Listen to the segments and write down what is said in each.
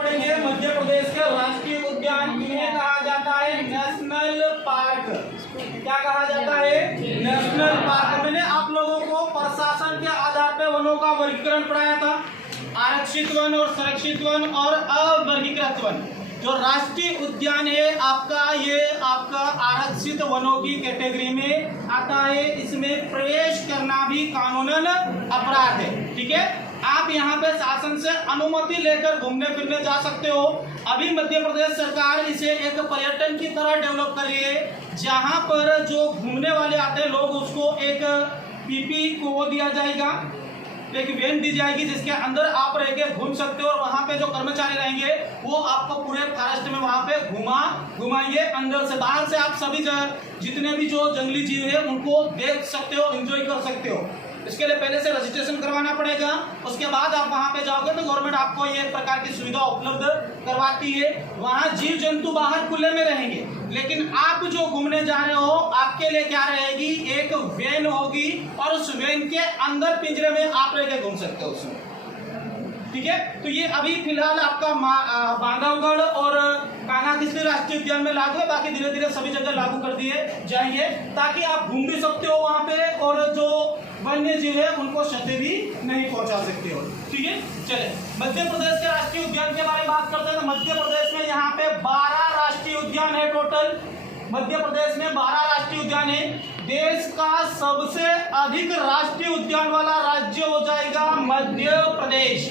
मध्य प्रदेश के राष्ट्रीय उद्यान इन्हें कहा जाता है नेशनल पार्क। क्या कहा जाता है? National park. मैंने आप लोगों को प्रशासन के आधार पर वनों का वर्गीकरण पढ़ाया था, आरक्षित वन और संरक्षित वन और अवर्गीकृत वन। जो राष्ट्रीय उद्यान है आपका, ये आपका आरक्षित वनों की कैटेगरी में आता है। इसमें प्रवेश करना भी कानूनन अपराध है। ठीक है, आप यहाँ पे शासन से अनुमति लेकर घूमने फिरने जा सकते हो। अभी मध्य प्रदेश सरकार इसे एक पर्यटन की तरह डेवलप कर रही है, जहाँ पर जो घूमने वाले आते हैं लोग, उसको एक पीपी को वो दिया जाएगा, एक वैन दी जाएगी जिसके अंदर आप रह के घूम सकते हो। और वहाँ पे जो कर्मचारी रहेंगे वो आपको पूरे फॉरेस्ट में वहाँ पे घुमाएंगे। अंदर से बाहर से आप सभी जितने भी जो जंगली जीव है उनको देख सकते हो, एंजॉय कर सकते हो। इसके लिए पहले से रजिस्ट्रेशन करवाना पड़ेगा। उसके बाद आप वहाँ पे जाओगे तो गवर्नमेंट आपको ये प्रकार की सुविधा उपलब्ध करवाती है। वहाँ जीव जंतु बाहर खुले में रहेंगे, लेकिन आप जो घूमने जा रहे हो आपके लिए क्या रहेगी? एक वैन होगी और उस वैन के अंदर पिंजरे में आप रह के घूम सकते हो उसमें। ठीक है, तो ये अभी फिलहाल आपका बांधवगढ़ और कान्हा-किसली राष्ट्रीय उद्यान में लागू है। बाकी धीरे धीरे सभी जगह लागू कर दिए जाएंगे ताकि आप घूम भी सकते हो वहाँ पे और जो वन्य जीव है उनको क्षति भी नहीं पहुंचा सकते हो। ठीक है, चले मध्य प्रदेश के राष्ट्रीय उद्यान के बारे में बात करते हैं। तो मध्य प्रदेश में यहाँ पे 12 राष्ट्रीय उद्यान है टोटल। मध्य प्रदेश में 12 राष्ट्रीय उद्यान है। देश का सबसे अधिक राष्ट्रीय उद्यान वाला राज्य हो जाएगा मध्य प्रदेश।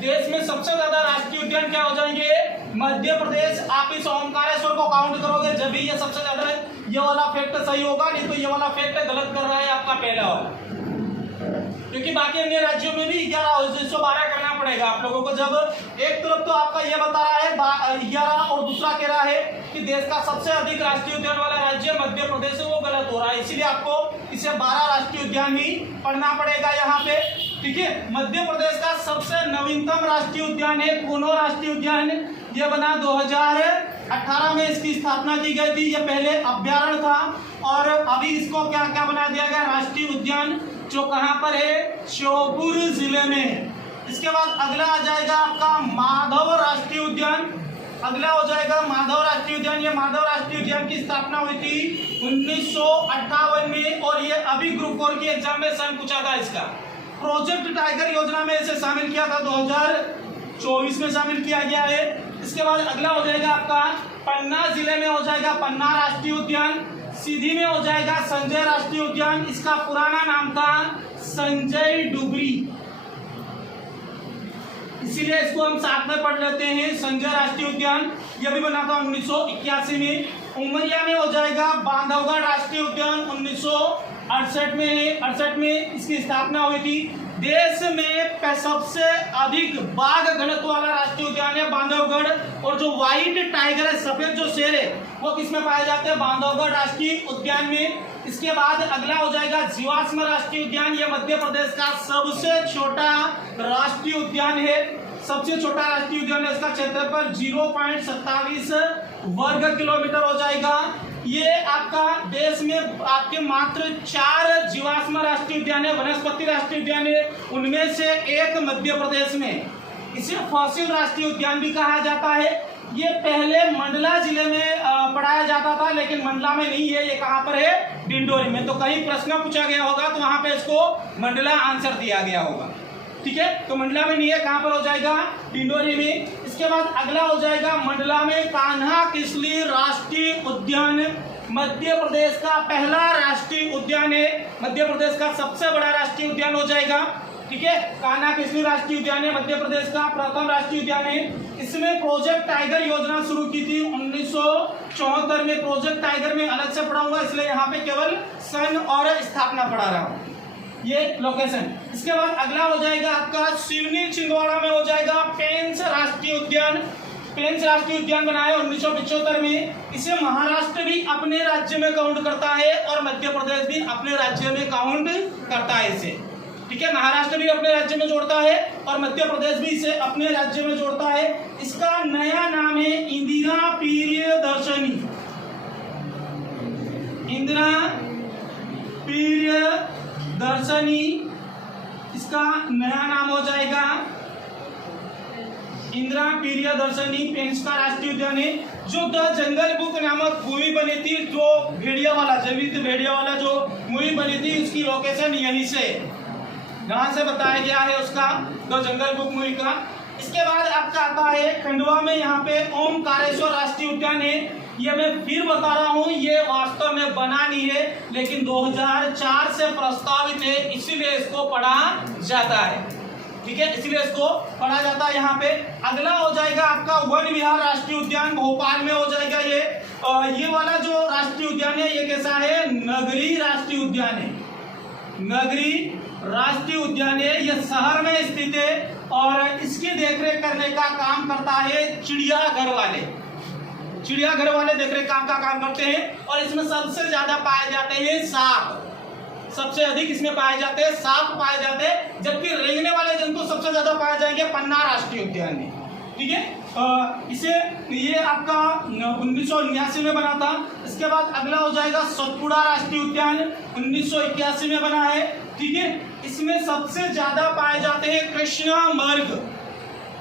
देश में सबसे ज्यादा राष्ट्रीय उद्यान क्या हो जाएंगे? मध्य प्रदेश। आप इस ओमकारेश्वर को काउंट करोगे जब भी ये सबसे ज्यादा है। ये वाला फैक्ट सही होगा, नहीं तो ये वाला फैक्ट गलत कर रहा है आपका पहला वाला, क्योंकि बाकी अन्य राज्यों में भी 11 करना पड़ेगा आप लोगों को। जब एक तरफ तो आपका ये बता रहा है 11 और दूसरा कह रहा है कि देश का सबसे अधिक राष्ट्रीय उद्यान वाला राज्य मध्य प्रदेश है, वो गलत हो रहा है। इसीलिए आपको इसे 12 राष्ट्रीय उद्यान ही पढ़ना पड़ेगा यहाँ पे। ठीक है, मध्य प्रदेश का सबसे नवीनतम राष्ट्रीय उद्यान है कूनो राष्ट्रीय उद्यान। यह बना 2018 में, इसकी स्थापना की गई थी। यह पहले अभ्यारण्य था और अभी इसको क्या क्या बना दिया गया? राष्ट्रीय उद्यान, जो कहाँ पर है? श्योपुर जिले में है। इसके बाद अगला आ जाएगा आपका माधव राष्ट्रीय उद्यान। अगला हो जाएगा माधव राष्ट्रीय उद्यान। ये माधव राष्ट्रीय उद्यान की स्थापना हुई थी 1958 में और ये अभी ग्रुप 4 की एग्जाम में सन पूछा था इसका। प्रोजेक्ट टाइगर योजना में इसे शामिल किया था, 2024 में शामिल किया गया है। इसके बाद अगला हो जाएगा आपका पन्ना जिले में हो जाएगा पन्ना राष्ट्रीय उद्यान। सीधी में हो जाएगा संजय राष्ट्रीय उद्यान। इसका पुराना नाम था संजय डुगरी, इसीलिए इसको हम साथ में पढ़ लेते हैं, संजय राष्ट्रीय उद्यान। यह भी बना था 1981 में। उमरिया में हो जाएगा बांधवगढ़ राष्ट्रीय उद्यान, 1968 में 68 में इसकी स्थापना हुई थी। देश में सबसे अधिक बाघ घनत्व वाला राष्ट्रीय उद्यान है बांधवगढ़। और जो व्हाइट टाइगर है, सफेद जो शेर है, वो किसमें पाए जाते हैं? बांधवगढ़ राष्ट्रीय उद्यान में। इसके बाद अगला हो जाएगा जीवाश्म राष्ट्रीय उद्यान। यह मध्य प्रदेश का सबसे छोटा राष्ट्रीय उद्यान है। सबसे छोटा राष्ट्रीय उद्यान है। इसका क्षेत्रफल 0.27 वर्ग किलोमीटर हो जाएगा। ये आपका देश में आपके मात्र 4 जीवाश्म राष्ट्रीय उद्यान है, वनस्पति राष्ट्रीय उद्यान है, उनमें से एक मध्य प्रदेश में। इसे फॉसिल राष्ट्रीय उद्यान भी कहा जाता है। ये पहले मंडला जिले में पढ़ाया जाता था, लेकिन मंडला में नहीं है। ये कहाँ पर है? डिंडोरी में। तो कहीं प्रश्न पूछा गया होगा तो वहां पे इसको मंडला आंसर दिया गया होगा। ठीक है, तो मंडला में नहीं है, कहाँ पर हो जाएगा? डिंडोरी में। इसके बाद अगला हो जाएगा मंडला में कान्हा-किसली राष्ट्रीय उद्यान। मध्य प्रदेश का पहला राष्ट्रीय उद्यान है, मध्य प्रदेश का सबसे बड़ा राष्ट्रीय उद्यान हो जाएगा। ठीक है, कान्हा-किसली राष्ट्रीय उद्यान है, मध्य प्रदेश का प्रथम राष्ट्रीय उद्यान है। इसमें प्रोजेक्ट टाइगर योजना शुरू की थी 1974 में। प्रोजेक्ट टाइगर में अलग से पढ़ाऊंगा, इसलिए यहाँ पे केवल सन और स्थापना पढ़ा रहा हूँ, ये लोकेशन। इसके बाद अगला हो जाएगा आपका सिवनी छिंदवाड़ा में हो जाएगा पेंच राष्ट्रीय उद्यान। पेंच राष्ट्रीय उद्यान बनाया 1975 में। इसे महाराष्ट्र भी अपने राज्य में काउंट करता है और मध्य प्रदेश भी अपने राज्य में काउंट करता है इसे। ठीक है, महाराष्ट्र भी अपने राज्य में जोड़ता है और मध्य प्रदेश भी इसे अपने राज्य में जोड़ता है। इसका नया नाम है इंदिरा प्रियदर्शनी। इंदिरा प्रियदर्शनी इसका नया नाम हो जाएगा। इंदिरा प्रियदर्शनी पेंच का राष्ट्रीय उद्यान है। जो द जंगल बुक नामक मूवी बनी थी, जो भेड़िया वाला जयवीर भेड़िया वाला जो मूवी बनी थी, उसकी लोकेशन यहीं से, जहाँ से बताया गया है उसका द जंगल बुक मूवी का। इसके बाद आपका आता है खंडवा में, यहाँ पे ओमकारेश्वर राष्ट्रीय उद्यान है। ये मैं फिर बता रहा हूँ, ये वास्तव में बना नहीं है, लेकिन 2004 से प्रस्तावित है, इसीलिए इसको पढ़ा जाता है। ठीक है, इसलिए इसको पढ़ा जाता है यहाँ पे। अगला हो जाएगा आपका वन विहार राष्ट्रीय उद्यान, भोपाल में हो जाएगा ये वाला जो राष्ट्रीय उद्यान है, ये कैसा है? नगरी राष्ट्रीय उद्यान है। नगरी राष्ट्रीय उद्यान है, ये शहर में स्थित है और इसकी देखरेख करने का काम करता है चिड़ियाघर वाले। चिड़ियाघर वाले देखरेख का काम करते हैं और इसमें सबसे ज्यादा पाए जाते हैं सांप। सबसे अधिक इसमें पाए जाते हैं सांप पाए जाते हैं, जबकि रेंगने वाले जंतु सबसे ज्यादा पाए जाएंगे पन्ना राष्ट्रीय उद्यान में। ठीक है, इसे ये आपका 1979 में बना था। इसके बाद अगला हो जाएगा सतपुड़ा राष्ट्रीय उद्यान, 1981 में बना है। ठीक है, इसमें सबसे ज्यादा पाए जाते हैं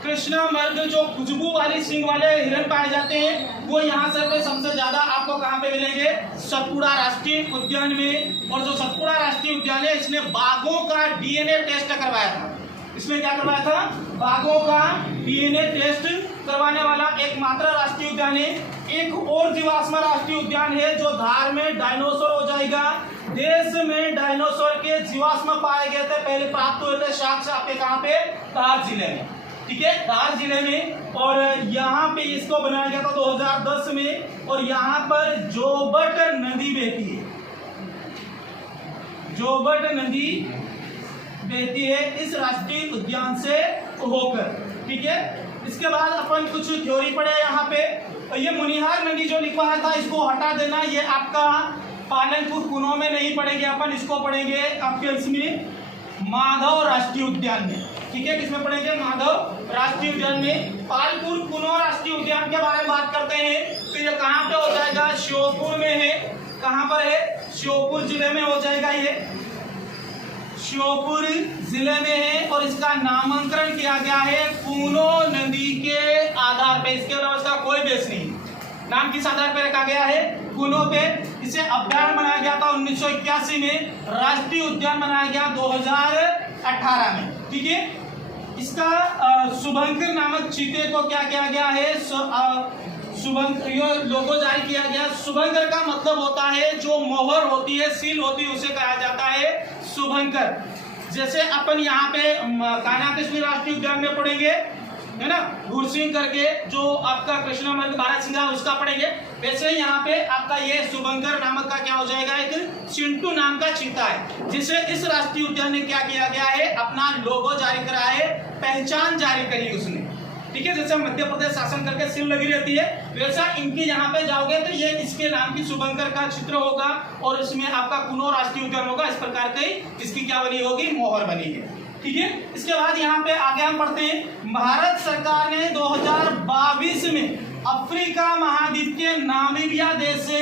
कृष्णा मर्ग जो खुशबू वाली सींग वाले हिरण पाए जाते हैं, वो यहाँ से सबसे ज्यादा आपको कहाँ पे मिलेंगे? सतपुड़ा राष्ट्रीय उद्यान में। और जो सतपुड़ा राष्ट्रीय उद्यान है, इसने बाघों का डीएनए टेस्ट करवाया था। इसमें क्या करवाया था? बाघों का डीएनए टेस्ट करवाने वाला एकमात्र राष्ट्रीय उद्यान है। एक और जीवाश्म राष्ट्रीय उद्यान है जो धार में डायनासोर हो जाएगा। देश में डायनासोर के जीवाश्म पाए गए थे, पहले प्राप्त हुए थे साक्ष्य आपके कहाँ पे? धार जिले में। ठीक है, धार जिले में। और यहाँ पे इसको बनाया गया था 2010 में। और यहाँ पर जोबट नदी बहती है, जोबट नदी बहती है इस राष्ट्रीय उद्यान से होकर। ठीक है, इसके बाद अपन कुछ थ्योरी पढ़े यहाँ पे। ये मुनिहार नदी जो लिखा था, इसको हटा देना, ये आपका पालनपुर कुनो में नहीं पढ़ेंगे अपन, इसको पढ़ेंगे आपके इसमें माधव राष्ट्रीय उद्यान में। ठीक है, किसमें पढ़ेंगे? माधव राष्ट्रीय उद्यान में। पालपुर कुनो राष्ट्रीय उद्यान के बारे में बात करते हैं तो ये कहाँ पे हो जाएगा? श्योपुर में है। कहाँ पर है? श्योपुर जिले में हो जाएगा। ये श्योपुर जिले में है और इसका नामांकन किया गया है कुनो नदी के आधार पे। इसके अलावा इसका कोई बेस नहीं। नाम किस आधार पे रखा गया है? कुनो पे। इसे अभ्यारण्य बनाया गया था 1981 में, राष्ट्रीय उद्यान बनाया गया 2018 में। ठीक है, इसका शुभंकर नामक चीते को क्या किया गया है? शुभंकर लोगो जारी किया गया। शुभंकर का मतलब होता है जो मोहर होती है, सील होती है, उसे कहा जाता है शुभंकर। जैसे अपन यहाँ पे कान्हा कश्मीर राष्ट्रीय उद्यान में पढ़ेंगे, है ना, घुरसिंह करके जो आपका कृष्णा मर्ग भारत सिंह उसका पढ़ेंगे, वैसे ही यहाँ पे आपका ये शुभंकर नामक का क्या हो जाएगा? एक चिंटू नाम का चीता है, जिसे इस राष्ट्रीय उद्यान ने क्या किया गया है? अपना लोगो जारी करा है, पहचान जारी करी उसने। ठीक है, जैसे मध्य प्रदेश शासन करके सील लगी रहती है, वैसा इनकी यहाँ पे जाओगे तो ये इसके नाम की शुभंकर का चित्र होगा और इसमें आपका कुनो राष्ट्रीय उद्यान होगा। इस प्रकार की इसकी क्या बनी होगी? मोहर बनी है। ठीक है, इसके बाद यहाँ पे आगे हम पढ़ते हैं। भारत सरकार ने 2022 में अफ्रीका महाद्वीप के नामीबिया देश से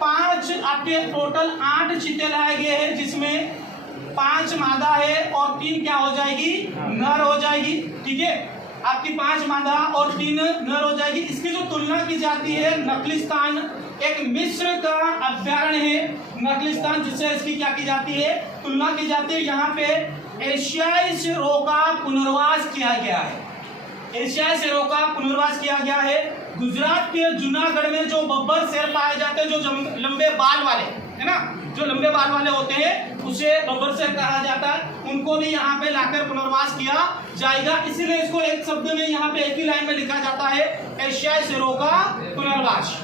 5 आपके टोटल 8 चीते लाए गए हैं, जिसमें 5 मादा है और 3 क्या हो जाएगी? नर हो जाएगी। ठीक है, आपकी 5 मादा और 3 नर हो जाएगी। इसकी जो तुलना की जाती है, नखलिस्तान एक मिस्र का अभ्यारण्य है, नखलिस्तान, जिससे इसकी क्या की जाती है? तुलना की जाती है। यहाँ पे एशियाई शेरों का पुनर्वास किया गया है। एशियाई शेरों का पुनर्वास किया गया है। गुजरात के जूनागढ़ में जो बब्बर शेर पाए जाते हैं, जो लंबे बाल वाले, है ना, जो लंबे बाल वाले होते हैं, उसे बब्बर शेर कहा जाता है। उनको भी यहाँ पे लाकर पुनर्वास किया जाएगा। इसीलिए इसको एक शब्द में यहाँ पे एक ही लाइन में लिखा जाता है, एशियाई शेरों का पुनर्वास।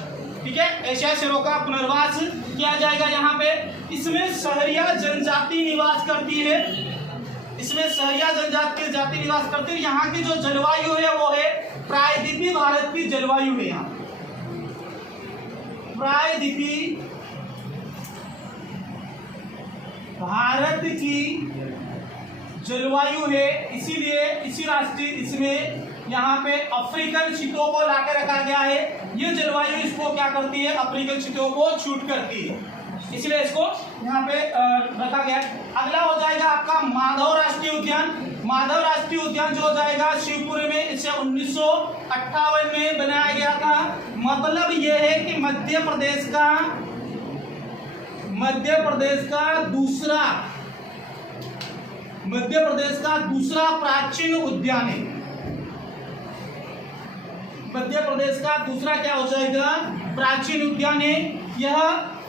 ठीक है, एशियाई शेरों का पुनर्वास किया जाएगा यहाँ पे। इसमें सहरिया जनजाति निवास करती है। इसमें सहरिया जनजाति निवास करती है। यहाँ की जो जलवायु है वो है प्रायद्वीपीय भारत की जलवायु है। यहाँ प्रायद्वीपीय भारत की जलवायु है, इसीलिए इसी राष्ट्रीय इसमें यहाँ पे अफ्रीकन चीतों को लाकर रखा गया है। ये जलवायु इसको क्या करती है? अफ्रीकन चीतों को छूट करती है, इसलिए इसको यहाँ पे रखा गया है। अगला हो जाएगा आपका माधव राष्ट्रीय उद्यान। माधव राष्ट्रीय उद्यान जो हो जाएगा शिवपुरी में, इसे 1958 में बनाया गया था। मतलब यह है कि मध्य प्रदेश का दूसरा प्राचीन उद्यान है। मध्य प्रदेश का दूसरा क्या हो जाएगा? प्राचीन उद्यान है। यह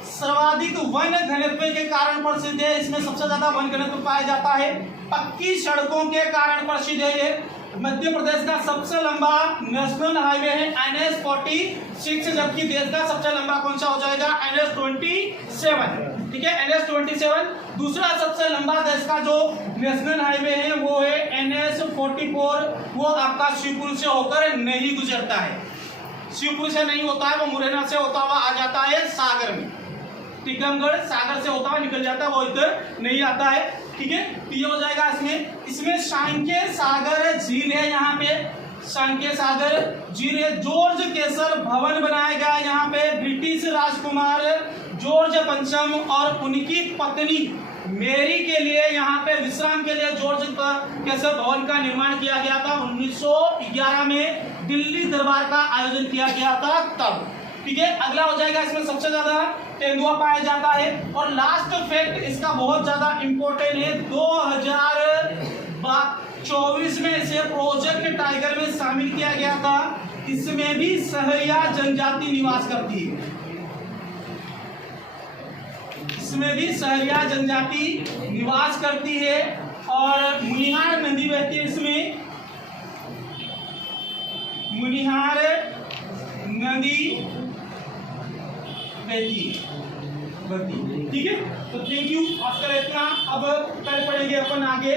सर्वाधिक वन घनत्व के कारण प्रसिद्ध है। इसमें सबसे ज्यादा वन घनत्व पाया जाता है। पक्की सड़कों के कारण प्रसिद्ध है ये। मध्य प्रदेश का सबसे लंबा नेशनल हाईवे है NH-46, जबकि देश का सबसे लंबा कौन सा हो जाएगा? NH-27। ठीक है, NH-27। दूसरा सबसे लंबा देश का जो नेशनल हाईवे है वो है NH-44। वो आपका शिवपुरी से होकर नहीं गुजरता है, शिवपुरी से नहीं होता है, वो मुरैना से होता हुआ आ जाता है सागर में। टीकमगढ़ सागर से होता हुआ निकल जाता है, वो इधर नहीं आता है। ठीक है, तो ये हो जाएगा इसमें सांख्य सागर झील है। यहाँ पे सांख्य सागर झील है। जॉर्ज केसर भवन बनाया गया है यहाँ पे। ब्रिटिश राजकुमार जॉर्ज पंचम और उनकी पत्नी मेरी के लिए यहाँ पे विश्राम के लिए जॉर्ज केसर भवन का निर्माण किया गया था। 1911 में दिल्ली दरबार का आयोजन किया गया था तब। ठीक है, अगला हो जाएगा इसमें सबसे ज्यादा तेंदुआ पाया जाता है। और लास्ट फैक्ट इसका बहुत ज्यादा इंपॉर्टेंट है, 2024 में इसे प्रोजेक्ट टाइगर में शामिल किया गया था। इसमें भी सहरिया जनजाति निवास करती है। इसमें भी सहरिया जनजाति निवास करती है। और मुनिहार नदी बहती है इसमें, मुनिहार नदी बहती। ठीक है, तो थैंक यू। आज का इतना, अब कल पढ़ेंगे अपन आगे।